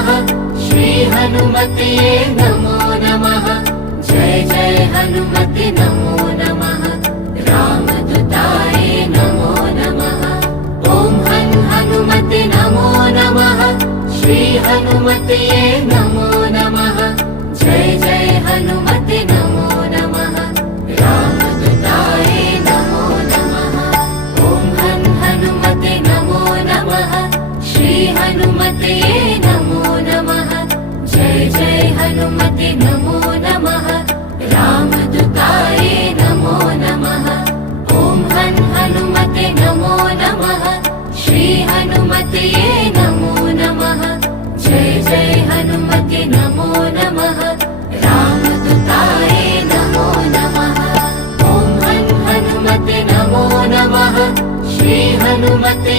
नमः श्री हनुमते नमो नमः जय जय हनुमते नमो नमः रामदूताय नमो नमः ॐ हनुमते नमो नमः श्री हनुमते नमो नमः जय जय हनुमते नमो नमः रामदूताय नमो नमः ॐ हनुमते नमो नमः श्री हनुमते नमो नमः जय जय हनुमते नमो नमः रामदूताय नमो नमः ॐ हनुमते नमो नमः श्री हनुमते नमो नमः जय जय हनुमते नमो नमः रामदूताय नमो नमः ॐ हनुमते नमो नमः श्री हनुमते